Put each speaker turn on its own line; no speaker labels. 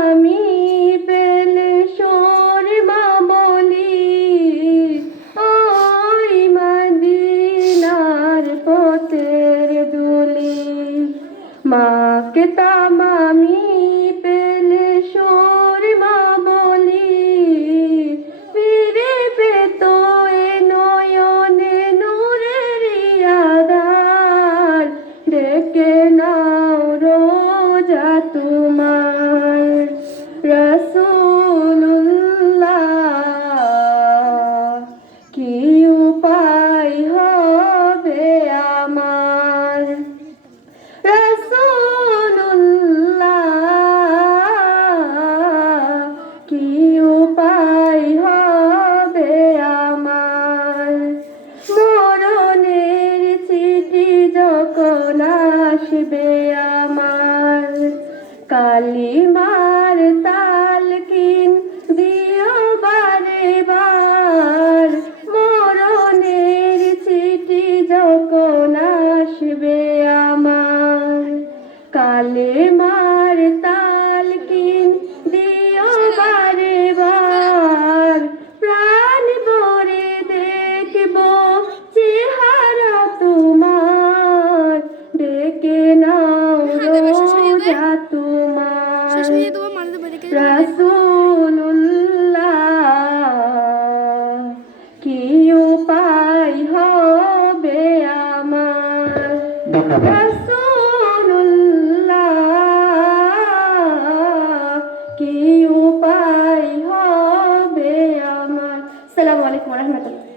আমি পেলে শর্মা বলি ওই মদিনার পথের দুলি। মাকে তাম আমি আসবে আমার। কালিমার তালকিন রসুল্লাহ কি উপায় হবে আমার রসুল্লাহ কি উপায় হবে আমার সালামু আলাইকুম রহমতুল্লাহ